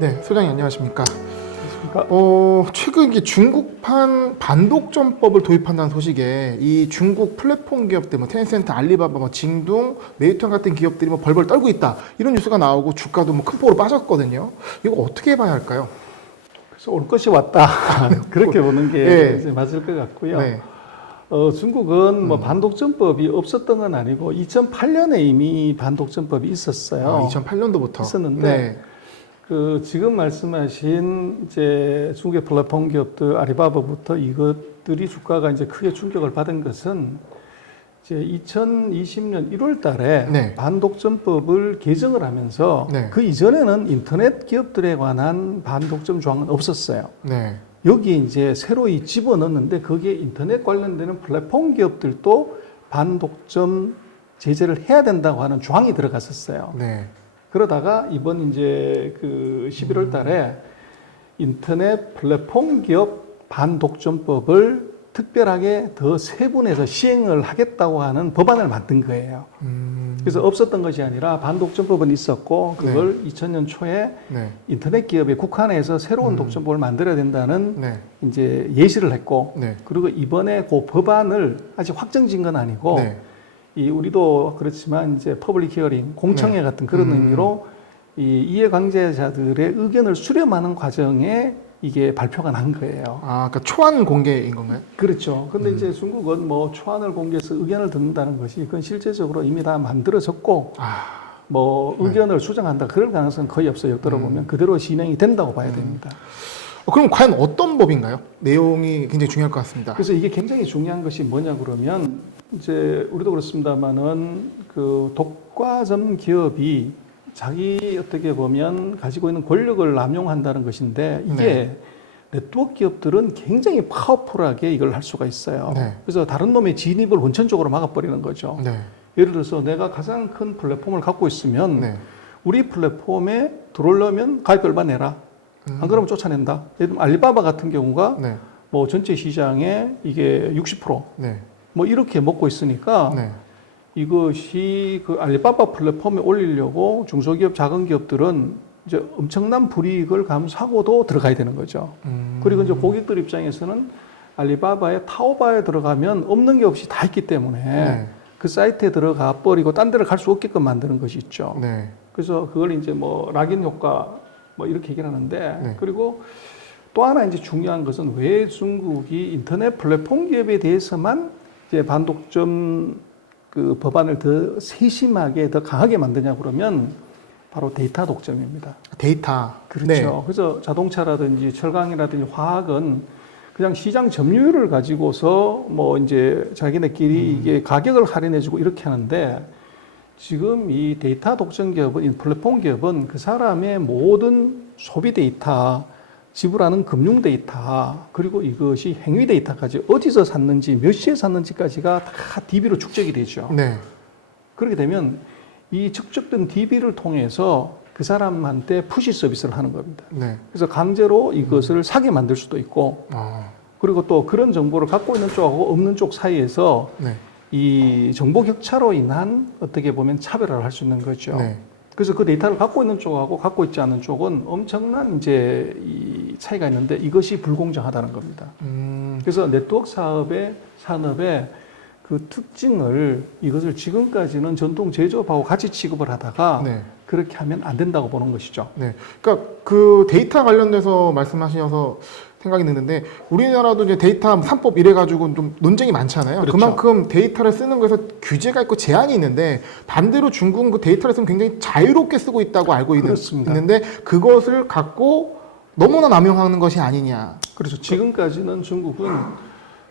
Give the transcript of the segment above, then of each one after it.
네, 소장님 안녕하십니까? 그러니까 최근 이게 중국판 반독점법을 도입한다는 소식에 이 중국 플랫폼 기업들, 뭐 텐센트, 알리바바, 뭐 징둥, 메이투안 같은 기업들이 뭐 벌벌 떨고 있다 이런 뉴스가 나오고 주가도 뭐 큰 폭으로 빠졌거든요. 이거 어떻게 봐야 할까요? 그래서 올 것이 왔다 그렇게 보는 게 네. 이제 맞을 것 같고요. 네, 중국은 뭐 반독점법이 없었던 건 아니고 2008년에 이미 반독점법이 있었어요. 2008년도부터 있었는데 네, 그 지금 말씀하신 이제 중국의 플랫폼 기업들 알리바바부터 이것들이 주가가 이제 크게 충격을 받은 것은 이제 2020년 1월 달에 네. 반독점법을 개정을 하면서 네. 그 이전에는 인터넷 기업들에 관한 반독점 조항은 없었어요. 네, 여기에 이제 새로이 집어넣었는데 거기에 인터넷 관련되는 플랫폼 기업들도 반독점 제재를 해야 된다고 하는 조항이 들어갔었어요. 네. 그러다가 이번 이제 그 11월 달에 인터넷 플랫폼 기업 반독점법을 특별하게 더 세분해서 시행을 하겠다고 하는 법안을 만든 거예요. 그래서 없었던 것이 아니라 반독점법은 있었고 그걸 2000년 초에 네. 인터넷 기업에 국한해서 새로운 독점법을 만들어야 된다는 네. 이제 예시를 했고 네. 그리고 이번에 그 법안을 아직 확정진 건 아니고 네. 이 우리도 그렇지만 이제 퍼블릭 히어링 공청회 네. 같은 그런 의미로 이 이해관계자들의 의견을 수렴하는 과정에 이게 발표가 난 거예요. 아, 그러니까 초안 공개인 건가요? 그렇죠. 근데 이제 중국은 뭐 초안을 공개해서 의견을 듣는다는 것이 그건 실제적으로 이미 다 만들어졌고 뭐 의견을 수정한다 그럴 가능성은 거의 없어요. 들어보면 그대로 진행이 된다고 봐야 됩니다. 그럼 과연 어떤 법인가요? 내용이 굉장히 중요할 것 같습니다. 그래서 이게 굉장히 중요한 것이 뭐냐 그러면 이제 우리도 그렇습니다만은 그 독과점 기업이 자기 어떻게 보면 가지고 있는 권력을 남용한다는 것인데 이게 네트워크 기업들은 굉장히 파워풀하게 이걸 할 수가 있어요. 네. 그래서 다른 놈의 진입을 원천적으로 막아버리는 거죠. 네. 예를 들어서 내가 가장 큰 플랫폼을 갖고 있으면 네. 우리 플랫폼에 들어오려면 가입 얼마 내라. 안 그러면 쫓아낸다. 예를 들면 알리바바 같은 경우가 네. 뭐 전체 시장에 이게 60%, 네. 뭐 이렇게 먹고 있으니까 네. 이것이 그 알리바바 플랫폼에 올리려고 중소기업, 작은 기업들은 이제 엄청난 불이익을 감수하고도 들어가야 되는 거죠. 그리고 이제 고객들 입장에서는 알리바바의 타오바에 들어가면 없는 게 없이 다 있기 때문에 네. 그 사이트에 들어가 버리고 딴 데를 갈 수 없게끔 만드는 것이 있죠. 네. 그래서 그걸 이제 뭐 락인 효과 뭐 이렇게 얘기를 하는데 네. 그리고 또 하나 이제 중요한 것은 왜 중국이 인터넷 플랫폼 기업에 대해서만 이제 반독점 그 법안을 더 세심하게 더 강하게 만드냐 그러면 바로 데이터 독점입니다. 데이터. 그렇죠. 네. 그래서 자동차라든지 철강이라든지 화학은 그냥 시장 점유율을 가지고서 뭐 이제 자기네끼리 이게 가격을 할인해주고 이렇게 하는데 지금 이 데이터 독점 기업은, 이 플랫폼 기업은 그 사람의 모든 소비 데이터, 지불하는 금융 데이터, 그리고 이것이 행위 데이터까지 어디서 샀는지, 몇 시에 샀는지까지가 다 DB로 축적이 되죠. 네. 그렇게 되면 이 축적된 DB를 통해서 그 사람한테 푸시 서비스를 하는 겁니다. 네. 그래서 강제로 이것을 사게 만들 수도 있고, 그리고 또 그런 정보를 갖고 있는 쪽하고 없는 쪽 사이에서 네. 이 정보 격차로 인한 어떻게 보면 차별화를 할 수 있는 거죠. 네. 그래서 그 데이터를 갖고 있는 쪽하고 갖고 있지 않은 쪽은 엄청난 이제 이 차이가 있는데 이것이 불공정하다는 겁니다. 그래서 네트워크 산업의 그 특징을 이것을 지금까지는 전통 제조업하고 같이 취급을 하다가 네. 그렇게 하면 안 된다고 보는 것이죠. 네. 그러니까 그 데이터 관련돼서 말씀하셔서 생각이 드는데 우리나라도 이제 데이터 3법 이래가지고 좀 논쟁이 많잖아요. 그렇죠. 그만큼 데이터를 쓰는 거에서 규제가 있고 제한이 있는데 반대로 중국은 그 데이터를 쓰면 굉장히 자유롭게 쓰고 있다고 알고 그렇습니다. 있는데 그것을 갖고 너무나 남용하는 것이 아니냐. 그래서 지금까지는 중국은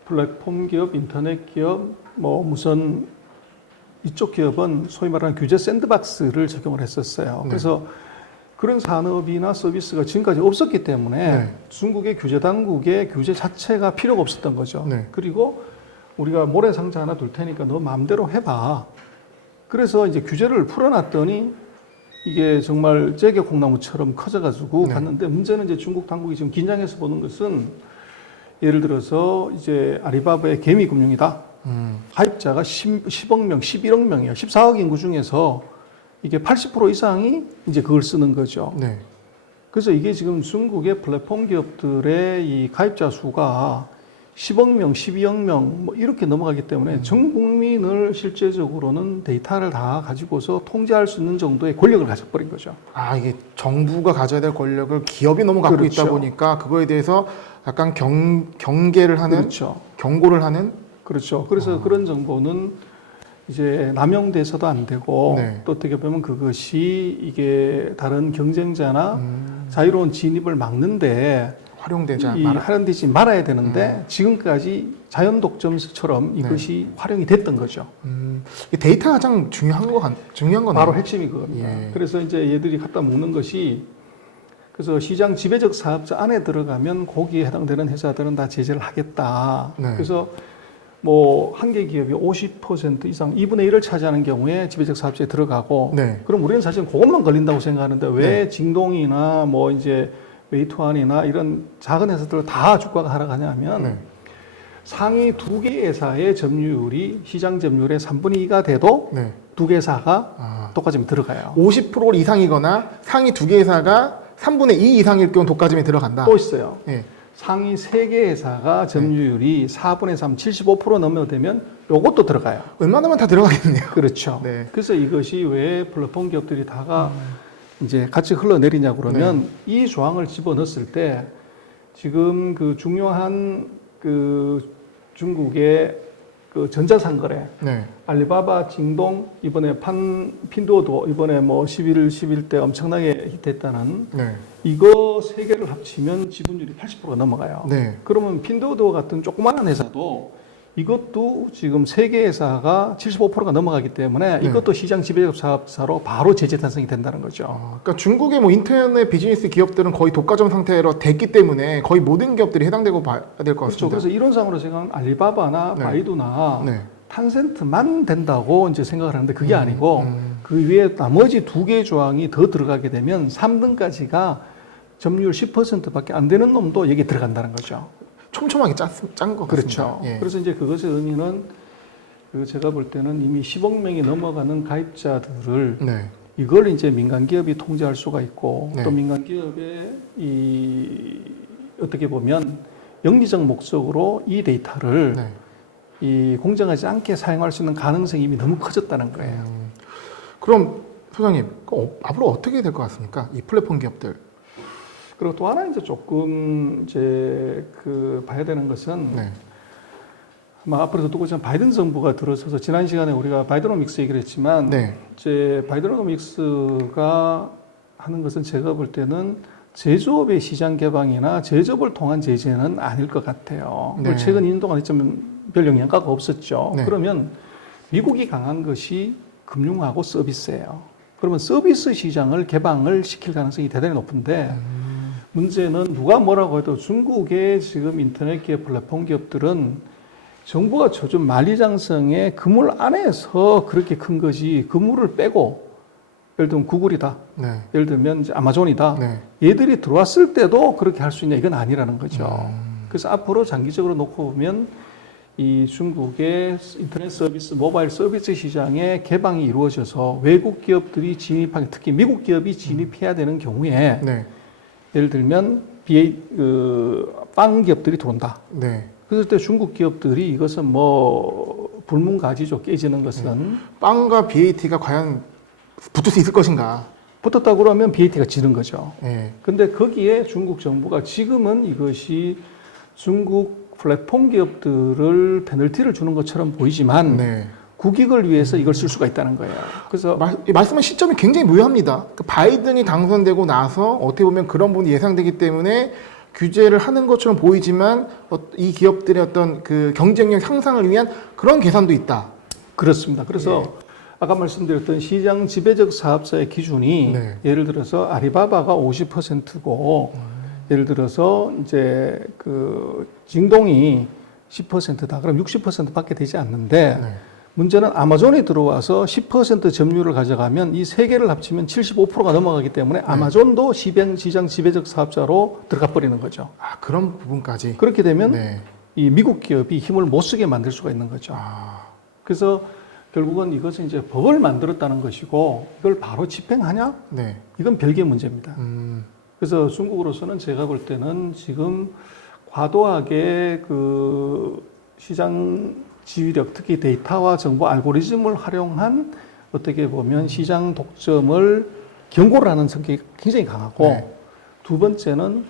플랫폼 기업, 인터넷 기업, 뭐 무슨 이쪽 기업은 소위 말하는 규제 샌드박스를 적용을 했었어요. 네. 그래서 그런 산업이나 서비스가 지금까지 없었기 때문에 네. 중국의 규제 당국의 규제 자체가 필요가 없었던 거죠. 네. 그리고 우리가 모래상자 하나 둘 테니까 너 마음대로 해봐. 그래서 이제 규제를 풀어놨더니 이게 정말 째개 콩나무처럼 커져가지고 네. 갔는데 문제는 이제 중국 당국이 지금 긴장해서 보는 것은 예를 들어서 이제 알리바바의 개미금융이다. 가입자가 10억 명, 11억 명이에요. 14억 인구 중에서 이게 80% 이상이 이제 그걸 쓰는 거죠. 네. 그래서 이게 지금 중국의 플랫폼 기업들의 이 가입자 수가 10억 명, 12억 명 뭐 이렇게 넘어가기 때문에 전 국민을 실제적으로는 데이터를 다 가지고서 통제할 수 있는 정도의 권력을 가져버린 거죠. 아, 이게 정부가 가져야 될 권력을 기업이 너무 갖고 그렇죠. 있다 보니까 그거에 대해서 약간 경계를 하는, 그렇죠. 경고를 하는. 그렇죠. 그래서 그런 정보는 이제 남용돼서도 안 되고 네. 또 어떻게 보면 그것이 이게 다른 경쟁자나 자유로운 진입을 막는데 활용되지 말아야 되는데 지금까지 자연 독점처럼 이것이 활용이 됐던 거죠. 이 데이터가 가장 중요한 거네요. 바로 핵심이 그겁니다. 예. 그래서 이제 얘들이 갖다 먹는 것이 그래서 시장 지배적 사업자 안에 들어가면 거기에 해당되는 회사들은 다 제재를 하겠다. 네. 그래서 뭐 한 개 기업이 50% 이상 2분의 1을 차지하는 경우에 지배적 사업자에 들어가고 네. 그럼 우리는 사실 그것만 걸린다고 생각하는데 왜 네. 징동이나 뭐 이제 웨이투안이나 이런 작은 회사들 다 주가가 하락하냐면 네. 상위 두 개 회사의 점유율이 시장 점유율의 3분의 2가 돼도 네. 두 개 회사가 독과점에 들어가요. 50% 이상이거나 상위 두 개 회사가 3분의 2 이상일 경우 독과점에 들어간다. 또 있어요. 예. 상위 세 개 회사가 점유율이 4분의 3, 75% 넘어되면 요것도 들어가요. 웬만하면 다 들어가겠네요. 그렇죠. 네. 그래서 이것이 왜 플랫폼 기업들이 다가 이제 같이 흘러내리냐 그러면 이 조항을 집어넣었을 때 지금 그 중요한 그 중국의 그 전자상거래 네. 알리바바, 징동 이번에 핀도도 이번에 뭐 11때 엄청나게 히트했다는 네. 이거 세 개를 합치면 지분율이 80%가 넘어가요. 네. 그러면 핀도도 같은 조그마한 회사도 이것도 지금 세 개 회사가 75%가 넘어가기 때문에 네. 이것도 시장 지배적 사업사로 바로 제재 탄생이 된다는 거죠. 그러니까 중국의 뭐 인터넷 비즈니스 기업들은 거의 독과점 상태로 됐기 때문에 거의 모든 기업들이 해당되고 봐야 될 것 그렇죠. 같습니다. 그래서 이론상으로 제가 알리바바나 네. 바이두나 네. 탄센트만 된다고 이제 생각을 하는데 그게 아니고 그 위에 나머지 두 개의 조항이 더 들어가게 되면 3등까지가 점유율 10%밖에 안 되는 놈도 여기에 들어간다는 거죠. 촘촘하게 짠 것 같습니다. 그렇죠. 예. 그래서 이제 그것의 의미는 그 제가 볼 때는 이미 10억 명이 넘어가는 가입자들을 네. 이걸 이제 민간 기업이 통제할 수가 있고 네. 또 민간 기업의 이 어떻게 보면 영리적 목적으로 이 데이터를 네. 이 공정하지 않게 사용할 수 있는 가능성이 이미 너무 커졌다는 거예요. 그럼 소장님 앞으로 어떻게 될 것 같습니까? 이 플랫폼 기업들. 그리고 또 하나 이제 조금 이제 그 봐야 되는 것은 네. 아마 앞으로도 또 바이든 정부가 들어서서 지난 시간에 우리가 바이드노믹스 얘기를 했지만 네. 이제 바이드노믹스가 하는 것은 제가 볼 때는 제조업의 시장 개방이나 제조업을 통한 제재는 아닐 것 같아요. 네. 최근 인도가 했지만 별 영향가가 없었죠. 네. 그러면 미국이 강한 것이 금융하고 서비스예요. 그러면 서비스 시장을 개방을 시킬 가능성이 대단히 높은데 문제는 누가 뭐라고 해도 중국의 지금 인터넷 기업, 플랫폼 기업들은 정부가 줘준 만리장성의 그물 안에서 그렇게 큰 거지 그물을 빼고 예를 들면 구글이다. 네. 예를 들면 이제 아마존이다. 네. 얘들이 들어왔을 때도 그렇게 할 수 있냐 이건 아니라는 거죠. 그래서 앞으로 장기적으로 놓고 보면 이 중국의 인터넷 서비스, 모바일 서비스 시장의 개방이 이루어져서 외국 기업들이 진입하게 특히 미국 기업이 진입해야 되는 경우에 네. 예를 들면 빵 기업들이 들어온다. 네. 그럴 때 중국 기업들이 이것은 뭐 불문가지죠. 깨지는 것은 빵과 BAT가 과연 붙을 수 있을 것인가? 붙었다 그러면 BAT가 지는 거죠. 네. 근데 거기에 중국 정부가 지금은 이것이 중국 플랫폼 기업들을 페널티를 주는 것처럼 보이지만 네. 국익을 위해서 이걸 쓸 수가 있다는 거예요. 그래서 말씀한 시점이 굉장히 묘합니다. 그 바이든이 당선되고 나서 어떻게 보면 그런 부분이 예상되기 때문에 규제를 하는 것처럼 보이지만 이 기업들의 어떤 그 경쟁력 향상을 위한 그런 계산도 있다. 그렇습니다. 그래서 아까 말씀드렸던 시장 지배적 사업자의 기준이 네. 예를 들어서 아리바바가 50%고 예를 들어서 이제 그 징동이 10%다. 그럼 60%밖에 되지 않는데 네. 문제는 아마존이 들어와서 10% 점유율을 가져가면 이 세 개를 합치면 75%가 넘어가기 때문에 아마존도 시장 지배적 사업자로 들어가 버리는 거죠. 아, 그런 부분까지. 그렇게 되면 네. 이 미국 기업이 힘을 못 쓰게 만들 수가 있는 거죠. 아, 그래서 결국은 이것은 이제 법을 만들었다는 것이고 이걸 바로 집행하냐? 네. 이건 별개의 문제입니다. 음. 그래서 중국으로서는 제가 볼 때는 지금 과도하게 그 시장 지휘력, 특히 데이터와 정보 알고리즘을 활용한 어떻게 보면 시장 독점을 경고를 하는 성격이 굉장히 강하고 네. 두 번째는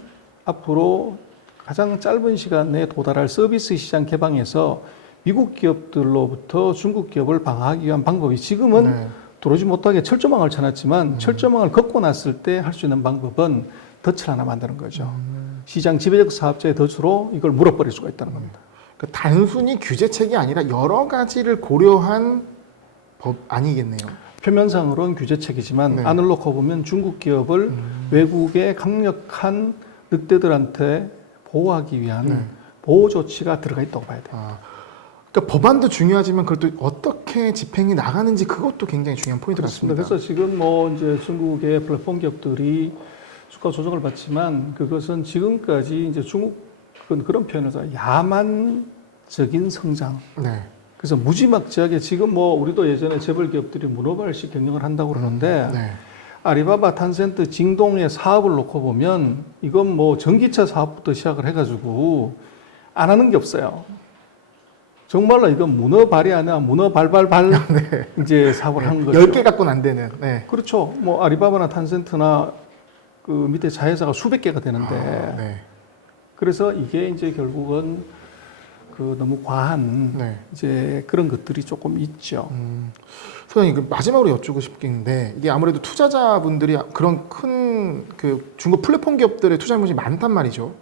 앞으로 가장 짧은 시간 내에 도달할 서비스 시장 개방에서 미국 기업들로부터 중국 기업을 방어하기 위한 방법이 지금은 네. 들어오지 못하게 철조망을 쳐놨지만 철조망을 걷고 났을 때 할 수 있는 방법은 덫을 하나 만드는 거죠. 시장 지배적 사업자의 덫으로 이걸 물어버릴 수가 있다는 겁니다. 그 단순히 규제책이 아니라 여러 가지를 고려한 법 아니겠네요. 표면상으로는 규제책이지만 네. 안을 놓고 보면 중국 기업을 외국의 강력한 늑대들한테 보호하기 위한 네. 보호 조치가 들어가 있다고 봐야 돼요. 아, 그러니까 법안도 중요하지만 그걸 또 어떻게 집행이 나가는지 그것도 굉장히 중요한 포인트 그렇습니다. 같습니다. 그래서 지금 뭐 이제 중국의 플랫폼 기업들이 주가 조정을 받지만 그것은 지금까지 이제 중국은 그런 표현을 써요. 야만적인 성장. 네. 그래서 무지막지하게 지금 뭐 우리도 예전에 재벌 기업들이 문어발식 경영을 한다고 그러는데 네. 아리바바, 탄센트, 징동의 사업을 놓고 보면 이건 뭐 전기차 사업부터 시작을 해가지고 안 하는 게 없어요. 정말로 이건 문어발이 아니라 문어발발발 이제 사업을 하는 거죠. 10개 갖고는 안 되는. 네. 그렇죠. 뭐 아리바바나 탄센트나 그 밑에 자회사가 수백 개가 되는데 네. 그래서 이게 이제 결국은 그 너무 과한 네. 이제 그런 것들이 조금 있죠. 소장님, 그 마지막으로 여쭈고 싶긴데 이게 아무래도 투자자분들이 그런 큰 그 중국 플랫폼 기업들의 투자 물량이 많단 말이죠.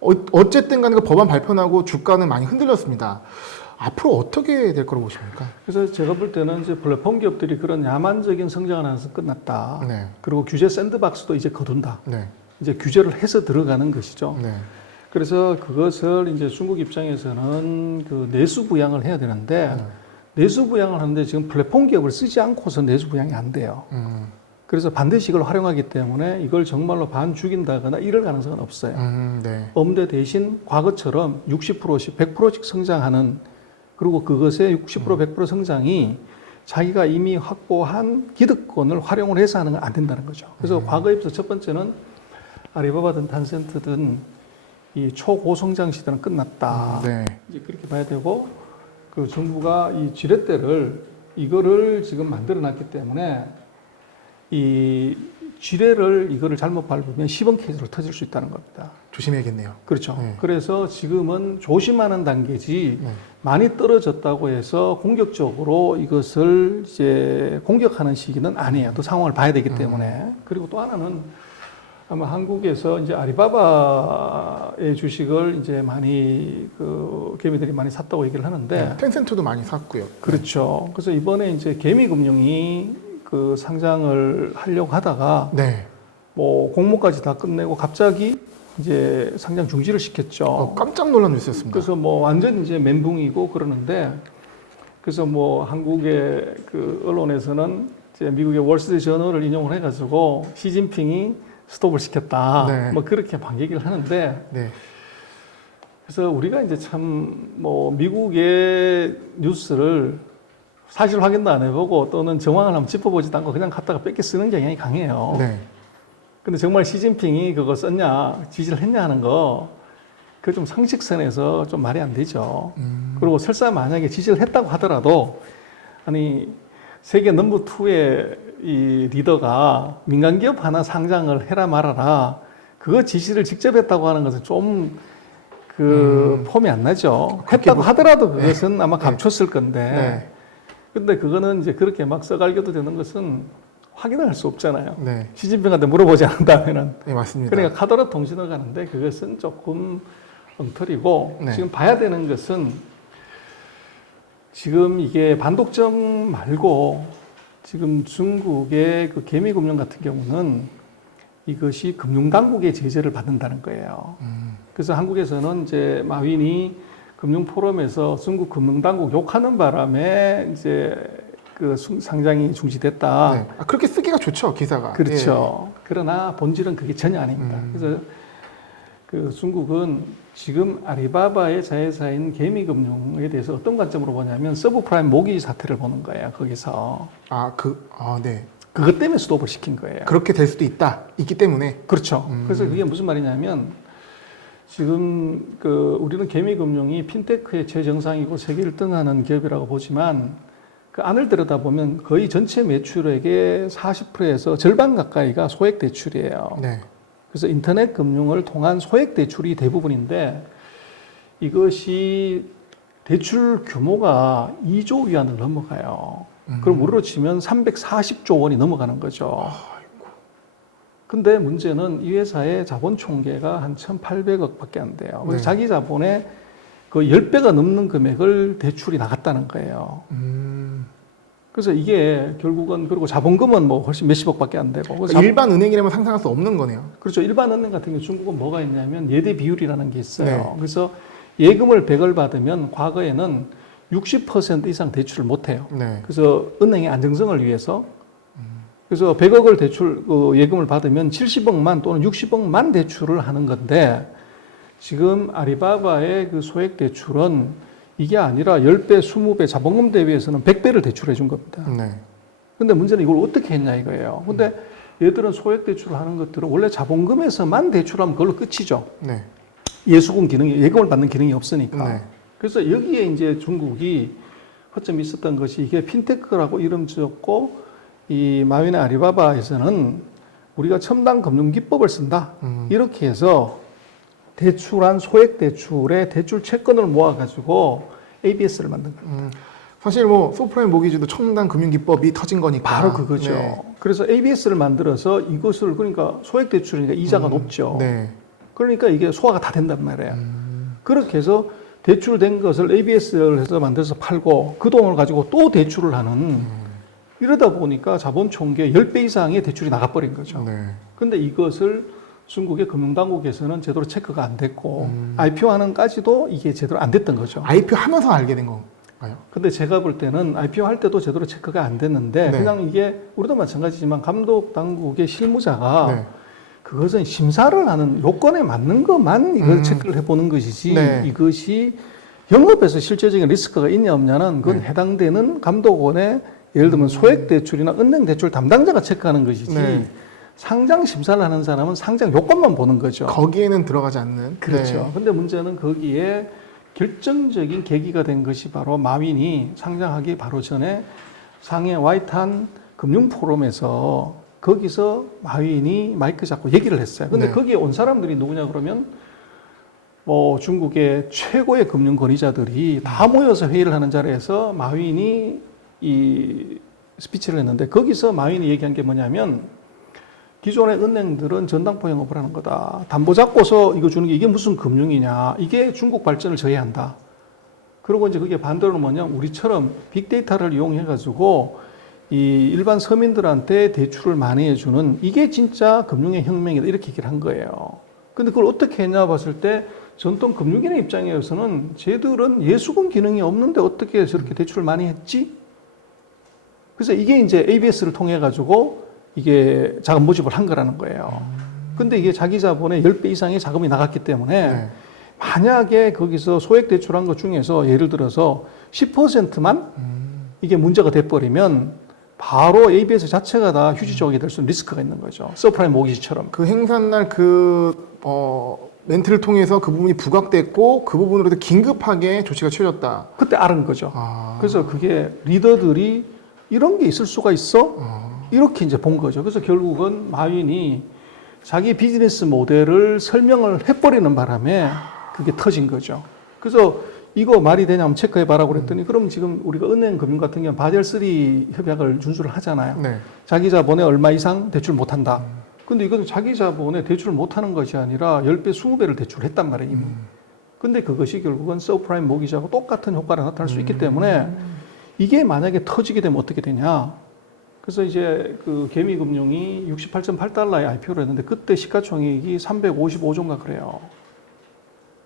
어쨌든 간에 그 법안 발표나고 주가는 많이 흔들렸습니다. 앞으로 어떻게 될 거라고 보십니까? 그래서 제가 볼 때는 이제 플랫폼 기업들이 그런 야만적인 성장을 하면서 끝났다. 네. 그리고 규제 샌드박스도 이제 거둔다. 네. 이제 규제를 해서 들어가는 것이죠. 네. 그래서 그것을 이제 중국 입장에서는 그 내수 부양을 해야 되는데 내수 부양을 하는데 지금 플랫폼 기업을 쓰지 않고서 내수 부양이 안 돼요. 그래서 반드시 이걸 활용하기 때문에 이걸 정말로 반 죽인다거나 이럴 가능성은 없어요. 네. 엄대 대신 과거처럼 60%씩 100%씩 성장하는 그리고 그것의 60% 100% 성장이 자기가 이미 확보한 기득권을 활용을 해서 하는 건 안 된다는 거죠. 그래서 과거에 비해서 첫 번째는 아리바바든 탄센트든 이 초고성장 시대는 끝났다. 네. 이제 그렇게 봐야 되고 그 정부가 이 지렛대를 이거를 지금 만들어 놨기 때문에 이 지뢰를 이거를 잘못 밟으면 10원 케이스로 터질 수 있다는 겁니다. 조심해야겠네요. 그렇죠. 네. 그래서 지금은 조심하는 단계지 네. 많이 떨어졌다고 해서 공격적으로 이것을 이제 공격하는 시기는 아니에요. 또 상황을 봐야 되기 때문에. 그리고 또 하나는 아마 한국에서 이제 아리바바의 주식을 이제 많이 그 개미들이 많이 샀다고 얘기를 하는데 네. 텐센트도 많이 샀고요. 그렇죠. 그래서 이번에 이제 개미금융이 그 상장을 하려고 하다가 네. 뭐 공모까지 다 끝내고 갑자기 이제 상장 중지를 시켰죠. 깜짝 놀란 뉴스였습니다. 그래서 뭐 완전 이제 멘붕이고 그러는데 그래서 뭐 한국의 그 언론에서는 이제 미국의 월스트리트 저널을 인용을 해가지고 시진핑이 스톱을 시켰다. 네. 뭐 그렇게 막 얘기를 하는데 네. 그래서 우리가 이제 참 뭐 미국의 뉴스를 사실 확인도 안 해보고 또는 정황을 한번 짚어보지도 않고 그냥 갖다가 뺏겨 쓰는 경향이 강해요. 네. 근데 정말 시진핑이 그거 썼냐, 지지를 했냐 하는 거, 그거 좀 상식선에서 좀 말이 안 되죠. 그리고 설사 만약에 지지를 했다고 하더라도, 아니, 세계 넘버 2의 이 리더가 민간기업 하나 상장을 해라 말아라, 그거 지시를 직접 했다고 하는 것은 좀 그 폼이 안 나죠. 했다고 하더라도 그것은 아마 감췄을 건데, 네. 근데 그거는 이제 그렇게 막 써갈겨도 되는 것은 확인을 할 수 없잖아요. 네. 시진핑한테 물어보지 않는다면은. 네, 맞습니다. 그러니까 카더라 통신을 가는데 그것은 조금 엉터리고 네. 지금 봐야 되는 것은 지금 이게 반독점 말고 지금 중국의 그 개미금융 같은 경우는 이것이 금융당국의 제재를 받는다는 거예요. 그래서 한국에서는 이제 마윈이 금융포럼에서 중국 금융당국 욕하는 바람에 이제 그 상장이 중지됐다. 네. 아, 그렇게 쓰기가 좋죠, 기사가. 그렇죠. 그러나 본질은 그게 전혀 아닙니다. 그래서 그 중국은 지금 아리바바의 자회사인 개미금융에 대해서 어떤 관점으로 보냐면 서브프라임 모기 사태를 보는 거예요. 거기서. 네. 그것 때문에 스톱을 시킨 거예요. 그렇게 될 수도 있기 때문에. 그렇죠. 그래서 그게 무슨 말이냐면 지금 우리는 개미금융이 핀테크의 최정상이고 세계 1등하는 기업이라고 보지만 그 안을 들여다보면 거의 전체 매출액의 40%에서 절반 가까이가 소액 대출이에요. 네. 그래서 인터넷 금융을 통한 소액 대출이 대부분인데 이것이 대출 규모가 2조 위안을 넘어가요. 그럼 우리로 치면 340조 원이 넘어가는 거죠. 근데 문제는 이 회사의 자본 총계가 한 1,800억밖에 안 돼요. 그래서 네. 자기 자본의 그 10배가 넘는 금액을 대출이 나갔다는 거예요. 그래서 이게 결국은 그리고 자본금은 뭐 훨씬 몇십억밖에 안 되고. 그러니까 일반 은행이라면 상상할 수 없는 거네요. 그렇죠. 일반 은행 같은 경우 중국은 뭐가 있냐면 예대 비율이라는 게 있어요. 네. 그래서 예금을 100을 받으면 과거에는 60% 이상 대출을 못 해요. 네. 그래서 은행의 안정성을 위해서 그래서 100억을 대출 예금을 받으면 70억만 또는 60억만 대출을 하는 건데 지금 아리바바의 그 소액 대출은 이게 아니라 10배, 20배 자본금 대비해서는 100배를 대출해 준 겁니다. 네. 근데 문제는 이걸 어떻게 했냐 이거예요. 근데 얘들은 소액 대출을 하는 것들은 원래 자본금에서만 대출하면 그걸로 끝이죠. 네. 예수금 기능이, 예금을 받는 기능이 없으니까. 네. 그래서 여기에 이제 중국이 허점이 있었던 것이 이게 핀테크라고 이름 지었고 이 마윈의 아리바바에서는 우리가 첨단 금융 기법을 쓴다. 이렇게 해서 대출한 소액 대출의 대출 채권을 모아가지고 ABS를 만든 겁니다. 사실 뭐 소프라임 모기지도 첨단 금융 기법이 터진 거니까. 바로 그거죠. 네. 그래서 ABS를 만들어서 이것을 그러니까 소액 대출이니까 이자가 높죠. 네. 그러니까 이게 소화가 다 된단 말이에요. 그렇게 해서 대출된 것을 ABS를 해서 만들어서 팔고 그 돈을 가지고 또 대출을 하는 이러다 보니까 자본 총계 10배 이상의 대출이 나가버린 거죠. 네. 근데 이것을 중국의 금융당국에서는 제대로 체크가 안 됐고 IPO하는까지도 이게 제대로 안 됐던 거죠. IPO 하면서 알게 된 건가요? 근데 제가 볼 때는 IPO 할 때도 제대로 체크가 안 됐는데 네. 그냥 이게 우리도 마찬가지지만 감독 당국의 실무자가 네. 그것은 심사를 하는 요건에 맞는 것만 이걸 체크를 해보는 것이지 네. 이것이 영업에서 실제적인 리스크가 있냐 없냐는 그건 네. 해당되는 감독원의 예를 들면 소액 대출이나 은행 대출 담당자가 체크하는 것이지 네. 상장 심사를 하는 사람은 상장 요건만 보는 거죠. 거기에는 들어가지 않는. 그렇죠. 네. 근데 문제는 거기에 결정적인 계기가 된 것이 바로 마윈이 상장하기 바로 전에 상해 와이탄 금융 포럼에서 거기서 마윈이 마이크 잡고 얘기를 했어요. 근데 네. 거기에 온 사람들이 누구냐 그러면 뭐 중국의 최고의 금융 권위자들이 다 모여서 회의를 하는 자리에서 마윈이 이 스피치를 했는데 거기서 마윈이 얘기한 게 뭐냐면 기존의 은행들은 전당포 영업을 하는 거다. 담보 잡고서 이거 주는 게 이게 무슨 금융이냐. 이게 중국 발전을 저해한다. 그리고 이제 그게 반대로는 뭐냐. 우리처럼 빅데이터를 이용해가지고 이 일반 서민들한테 대출을 많이 해주는 이게 진짜 금융의 혁명이다. 이렇게 얘기를 한 거예요. 근데 그걸 어떻게 했냐 봤을 때 전통 금융인의 입장에서는 쟤들은 예수금 기능이 없는데 어떻게 저렇게 대출을 많이 했지? 그래서 이게 이제 ABS를 통해 가지고 이게 자금 모집을 한 거라는 거예요. 근데 이게 자기 자본의 10배 이상의 자금이 나갔기 때문에 네. 만약에 거기서 소액 대출한 것 중에서 예를 들어서 10%만 이게 문제가 돼버리면 바로 ABS 자체가 다 휴지 조각이 될 수 있는 리스크가 있는 거죠. 서프라임 모기지처럼. 그 행사날 멘트를 통해서 그 부분이 부각됐고 그 부분으로 긴급하게 조치가 취해졌다. 그때 알은 거죠. 아. 그래서 그게 리더들이 이런 게 있을 수가 있어? 이렇게 이제 본 거죠. 그래서 결국은 마윈이 자기 비즈니스 모델을 설명을 해버리는 바람에 그게 터진 거죠. 그래서 이거 말이 되냐 한번 체크해봐라고 그랬더니 그럼 지금 우리가 은행 금융 같은 경우는 바젤 3 협약을 준수를 하잖아요. 네. 자기 자본에 얼마 이상 대출 못한다. 근데 이건 자기 자본에 대출을 못하는 것이 아니라 10배, 20배를 대출했단 말이에요. 이미. 근데 그것이 결국은 서프라임 모기지하고 똑같은 효과가 나타날 수 있기 때문에 이게 만약에 터지게 되면 어떻게 되냐. 그래서 이제 그 개미금융이 68.8달러에 IPO를 했는데 그때 시가총액이 355조인가 그래요.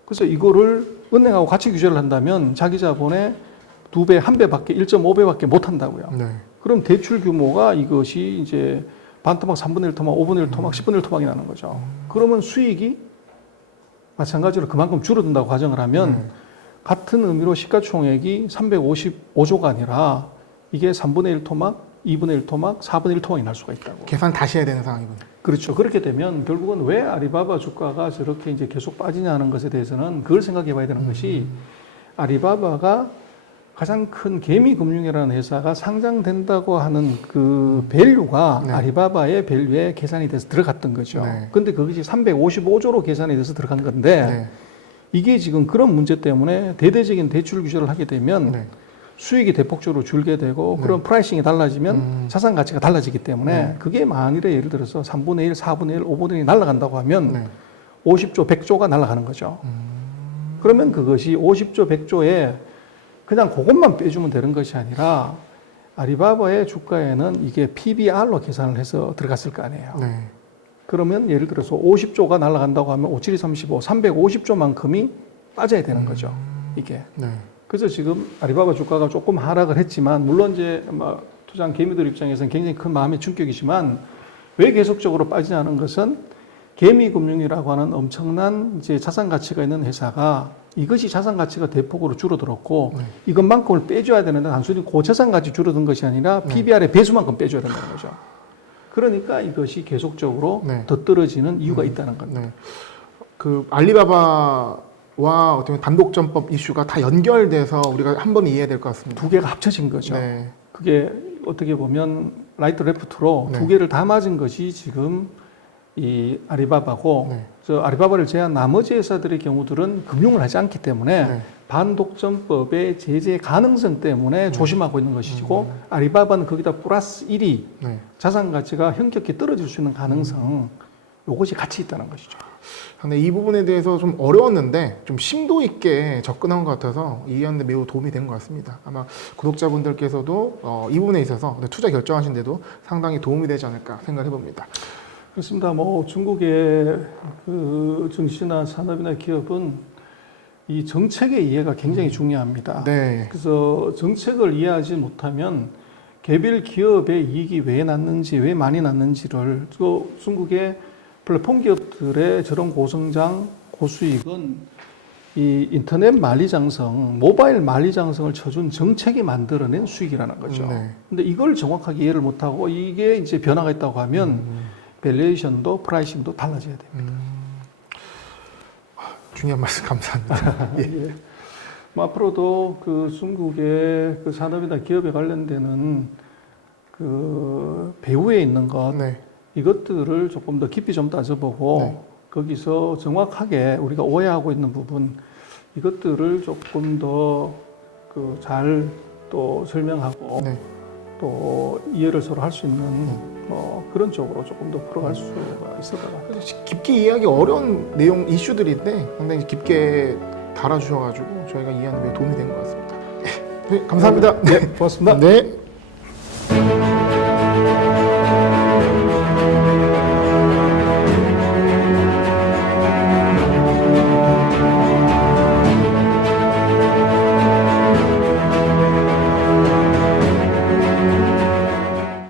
그래서 이거를 은행하고 같이 규제를 한다면 자기 자본의 2배, 1배밖에 1.5배밖에 못 한다고요. 네. 그럼 대출 규모가 이것이 이제 반토막, 3분의 1토막, 5분의 1토막, 10분의 1토막이 나는 거죠. 그러면 수익이 마찬가지로 그만큼 줄어든다고 가정을 하면 네. 같은 의미로 시가총액이 355조가 아니라 이게 3분의 1 토막, 2분의 1 토막, 4분의 1 토막이 날 수가 있다고. 계산 다시 해야 되는 상황이군요. 그렇죠. 그렇게 되면 결국은 왜 아리바바 주가가 저렇게 이제 계속 빠지냐 하는 것에 대해서는 그걸 생각해 봐야 되는 것이 아리바바가 가장 큰 개미금융이라는 회사가 상장된다고 하는 그 밸류가 네. 아리바바의 밸류에 계산이 돼서 들어갔던 거죠. 네. 근데 그것이 355조로 계산이 돼서 들어간 건데 네. 이게 지금 그런 문제 때문에 대대적인 대출 규제를 하게 되면 네. 수익이 대폭적으로 줄게 되고 네. 그런 프라이싱이 달라지면 자산 가치가 달라지기 때문에 네. 그게 만일에 예를 들어서 3분의 1, 4분의 1, 5분의 1이 날아간다고 하면 네. 50조, 100조가 날아가는 거죠. 그러면 그것이 50조, 100조에 그냥 그것만 빼주면 되는 것이 아니라 아리바바의 주가에는 이게 PBR로 계산을 해서 들어갔을 거 아니에요. 네. 그러면 예를 들어서 50조가 날아간다고 하면 5, 7, 2, 35, 350조만큼이 빠져야 되는 거죠. 이게. 네. 그래서 지금 아리바바 주가가 조금 하락을 했지만 물론 이제 투자한 개미들 입장에서는 굉장히 큰 마음의 충격이지만 왜 계속적으로 빠지냐는 것은 개미금융이라고 하는 엄청난 이제 자산 가치가 있는 회사가 이것이 자산 가치가 대폭으로 줄어들었고 네. 이것만큼을 빼줘야 되는데 단순히 고자산 가치 줄어든 것이 아니라 네. PBR의 배수만큼 빼줘야 된다는 거죠. 그러니까 이것이 계속적으로 네. 더 떨어지는 이유가 있다는 겁니다. 네. 그 알리바바와 어떻게 보면 단독점법 이슈가 다 연결돼서 우리가 한 번 이해해야 될 것 같습니다. 두 개가 합쳐진 거죠. 네. 그게 어떻게 보면 라이트 레프트로 네. 두 개를 다 맞은 것이 지금 이 아리바바고 네. 저 아리바바를 제한 나머지 회사들의 경우들은 금융을 하지 않기 때문에 네. 반독점법의 제재 가능성 때문에 조심하고 있는 것이고 아리바바는 거기다 플러스 1이 네. 자산 가치가 현격히 떨어질 수 있는 가능성 이것이 같이 있다는 것이죠. 근데 이 부분에 대해서 좀 어려웠는데 좀 심도 있게 접근한 것 같아서 이해하는 데 매우 도움이 된 것 같습니다. 아마 구독자분들께서도 이 부분에 있어서 투자 결정하신 데도 상당히 도움이 되지 않을까 생각해 봅니다. 그렇습니다. 뭐 중국의 그 증시나 산업이나 기업은 이 정책의 이해가 굉장히 중요합니다. 네. 그래서 정책을 이해하지 못하면 개별 기업의 이익이 왜 났는지, 왜 많이 났는지를 또 중국의 플랫폼 기업들의 저런 고성장, 고수익은 이 인터넷 만리장성, 모바일 만리장성을 쳐준 정책이 만들어낸 수익이라는 거죠. 네. 근데 이걸 정확하게 이해를 못하고 이게 이제 변화가 있다고 하면 밸류에이션도 프라이싱도 달라져야 됩니다. 중요한 말씀 감사합니다. 예. 예. 뭐 앞으로도 그 중국의 그 산업이나 기업에 관련되는 그 배후에 있는 것 네. 이것들을 조금 더 깊이 좀 따져보고 네. 거기서 정확하게 우리가 오해하고 있는 부분 이것들을 조금 더 그 잘 또 설명하고 네. 또 이해를 서로 할 수 있는 뭐 그런 쪽으로 조금 더 풀어갈 수가 있을 것 같아요. 깊게 이해하기 어려운 내용 이슈들인데 상당히 깊게 달아주셔가지고 저희가 이해하는 데 도움이 된 것 같습니다. 네, 감사합니다. 네, 고맙습니다. 네.